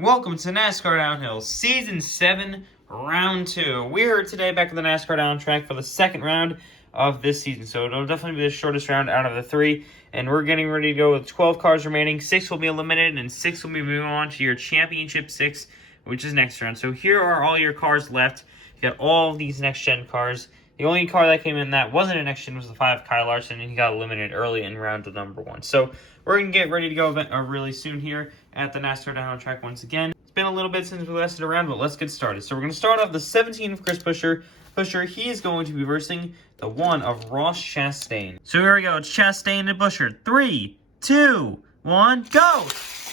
Welcome to NASCAR Downhill Season 7, Round 2. We're today back at the NASCAR Down track for the second round of this season. So it'll definitely be the shortest round out of the three. And we're getting ready to go with 12 cars remaining. 6 will be eliminated and 6 will be moving on to your Championship 6, which is next round. So here are all your cars left. You got all of these next-gen cars. The only car that came in that wasn't a next-gen was the 5 Kyle Larson, and he got eliminated early in round number 1. So we're going to get ready to go really soon here at the NASCAR Downhill track once again. It's been a little bit since we lasted around, but let's get started. So we're going to start off the 17 of Chris Buescher. He is going to be versing the 1 of Ross Chastain. So here we go. It's Chastain and Buescher. 3, 2, 1, go!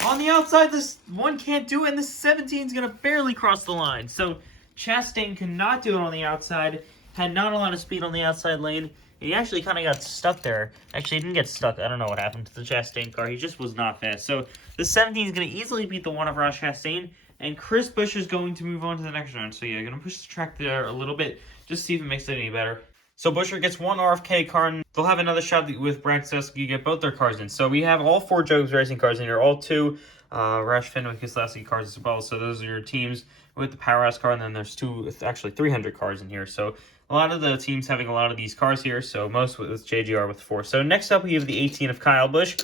On the outside, this one can't do it, and the 17 is going to barely cross the line. So Chastain cannot do it on the outside. Had not a lot of speed on the outside lane. He actually kind of got stuck there. Actually, he didn't get stuck. I don't know what happened to the Chastain car. He just was not fast. So the 17 is going to easily beat the 1 of Ross Chastain. And Chris Buescher is going to move on to the next round. So yeah, going to push the track there a little bit. Just see if it makes it any better. So Buescher gets 1 RFK car. And they'll have another shot with Brad Keselowski to get both their cars in. So we have all 4 Jobs Racing cars in here. All 2 Roush Fenway Keselowski cars as well. So those are your teams with the Powerhouse car. And then there's 300 cars in here. So a lot of the teams having a lot of these cars here, so most with JGR with 4. So next up, we have the 18 of Kyle Busch.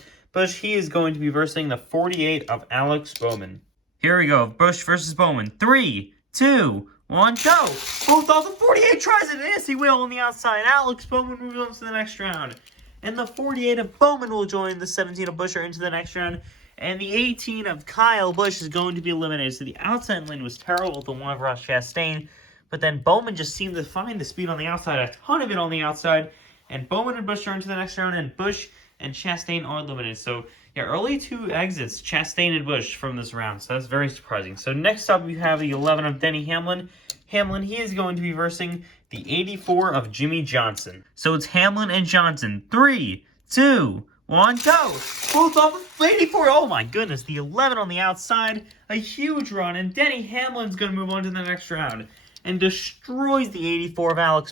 He is going to be versing the 48 of Alex Bowman. Here we go. Busch versus Bowman. 3, 2, 1, go! Both off the 48 tries it. Yes, he will on the outside. Alex Bowman moves on to the next round. And the 48 of Bowman will join the 17 of Buescher into the next round. And the 18 of Kyle Busch is going to be eliminated. So the outside lane was terrible with the 1 of Ross Chastain. But then Bowman just seemed to find the speed on the outside, a ton of it on the outside. And Bowman and Busch are into the next round, and Busch and Chastain are eliminated. So, yeah, early 2 exits, Chastain and Busch from this round. So that's very surprising. So next up, we have the 11 of Denny Hamlin. He is going to be versing the 84 of Jimmy Johnson. So it's Hamlin and Johnson. 3, 2, 1, go! Both off of 84. Oh my goodness, the 11 on the outside. A huge run, and Denny Hamlin's going to move on to the next round. And destroys the 84 of not Alex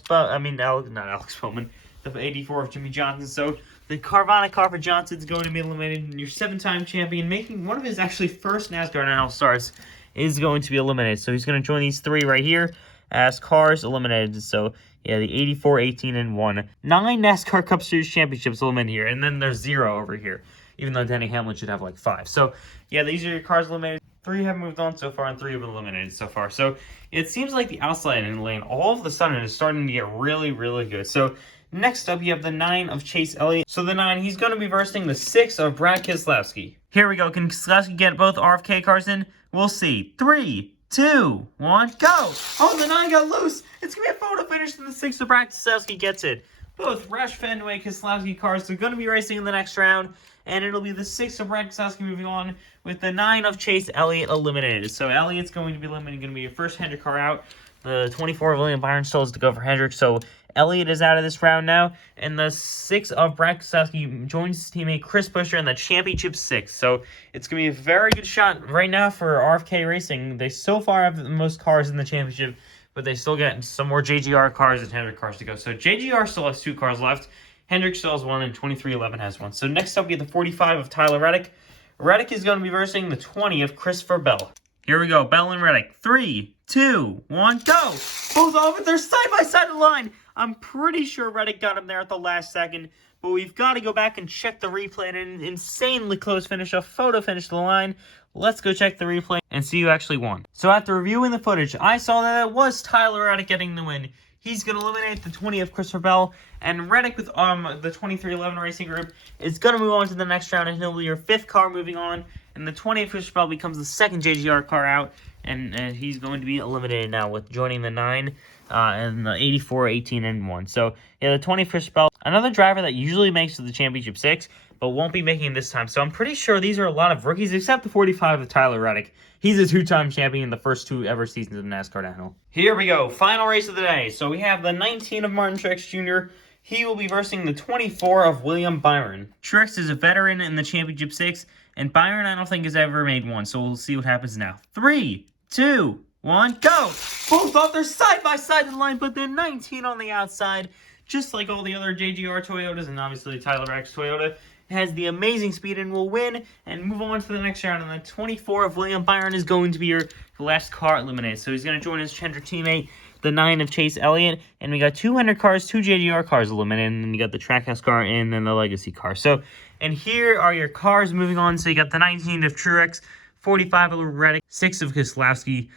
Bowman, the 84 of Jimmy Johnson. So the Carvana car for Johnson is going to be eliminated. And your 7-time champion, making one of his actually first NASCAR Downhill starts, is going to be eliminated. So he's going to join these 3 right here as cars eliminated. So yeah, the 84, 18, and 1. 9 NASCAR Cup Series championships eliminated here. And then there's 0 over here, even though Denny Hamlin should have like 5. So yeah, these are your cars eliminated. 3 have moved on so far, and 3 have been eliminated so far. So it seems like the outside lane all of a sudden is starting to get really, really good. So next up, you have the 9 of Chase Elliott. So the 9, he's going to be versing the 6 of Brad Keselowski. Here we go. Can Keselowski get both RFK cars in? We'll see. 3, 2, 1, go! Oh, the 9 got loose. It's going to be a photo finish, and the 6 of Brad Keselowski gets it. Both Roush Fenway Keselowski cars are going to be racing in the next round. And it'll be the 6 of Brad Keselowski moving on with the 9 of Chase Elliott eliminated. So Elliott's going to be eliminated, going to be your first Hendrick car out. The 24 of William Byron still has to go for Hendrick. So Elliott is out of this round now. And the 6 of Brad Keselowski joins his teammate Chris Buescher in the Championship 6. So it's going to be a very good shot right now for RFK Racing. They so far have the most cars in the championship, but they still get some more JGR cars and Hendrick cars to go. So JGR still has 2 cars left. Hendrick still has 1, and 2311 has 1. So next up, we have the 45 of Tyler Reddick. Reddick is going to be versing the 20 of Christopher Bell. Here we go, Bell and Reddick. 3, 2, 1, go! Both over, they're side by side of the line. I'm pretty sure Reddick got him there at the last second, but we've got to go back and check the replay. And an insanely close finish, a photo finish to the line. Let's go check the replay and see who actually won. So after reviewing the footage, I saw that it was Tyler Reddick getting the win. He's going to eliminate the 20 of Christopher Bell, and Reddick with the 2311 Racing Group is going to move on to the next round, and he'll be your 5th car moving on, and the 20 of Christopher Bell becomes the 2nd JGR car out, and he's going to be eliminated now with joining the 9 and the 84, 18, and 1. So, yeah, the 20 of Christopher Bell, another driver that usually makes it to the Championship 6, but won't be making it this time. So I'm pretty sure these are a lot of rookies, except the 45 of Tyler Reddick. He's a 2-time champion in the first 2 ever seasons of NASCAR Downhill. Here we go, final race of the day. So we have the 19 of Martin Truex Jr. He will be versing the 24 of William Byron. Truex is a veteran in the Championship 6, and Byron I don't think has ever made one, so we'll see what happens now. 3, 2, 1, go! Both off their side by side in the line, but then 19 on the outside, just like all the other JGR Toyotas, and obviously Tyler Reddick's Toyota. has the amazing speed and will win and move on to the next round. And the 24 of William Byron is going to be your last car eliminated. So he's going to join his Chandra teammate, the 9 of Chase Elliott. And we got 200 cars, 2 JDR cars eliminated. And then you got the Trackhouse car and then the Legacy car. So, and here are your cars moving on. So you got the 19 of Truex, 45 of Reddick, 6 of Keselowski,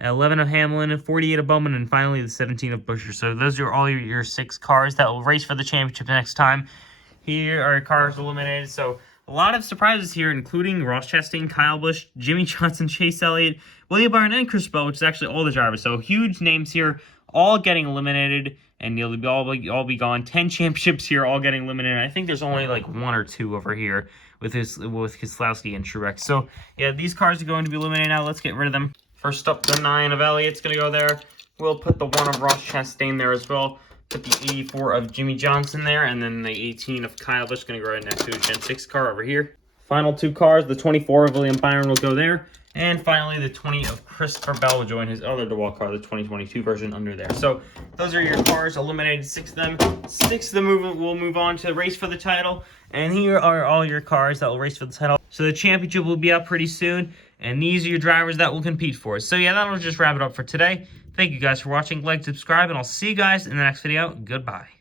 11 of Hamlin, 48 of Bowman, and finally the 17 of Buescher. So those are all your 6 cars that will race for the championship next time. Here are cars eliminated. So a lot of surprises here, including Ross Chastain, Kyle Busch, Jimmy Johnson, Chase Elliott, William Byron, and Chris Bell, which is actually all the drivers. So huge names here, all getting eliminated, and you'll be all be gone. 10 championships here, all getting eliminated. I think there's only like 1 or 2 over here with Keselowski and Truex. So yeah, these cars are going to be eliminated now. Let's get rid of them. First up, the 9 of Elliott's going to go there. We'll put the 1 of Ross Chastain there as well. Put the 84 of Jimmy Johnson there. And then the 18 of Kyle Busch going to go right next to his Gen 6 car over here. Final 2 cars, the 24 of William Byron will go there. And finally, the 20 of Christopher Bell will join his other DeWalt car, the 2022 version under there. So those are your cars eliminated, 6 of them. 6 of them will move on to the race for the title. And here are all your cars that will race for the title. So the championship will be out pretty soon. And these are your drivers that will compete for it. So yeah, that'll just wrap it up for today. Thank you guys for watching. Like, subscribe, and I'll see you guys in the next video. Goodbye.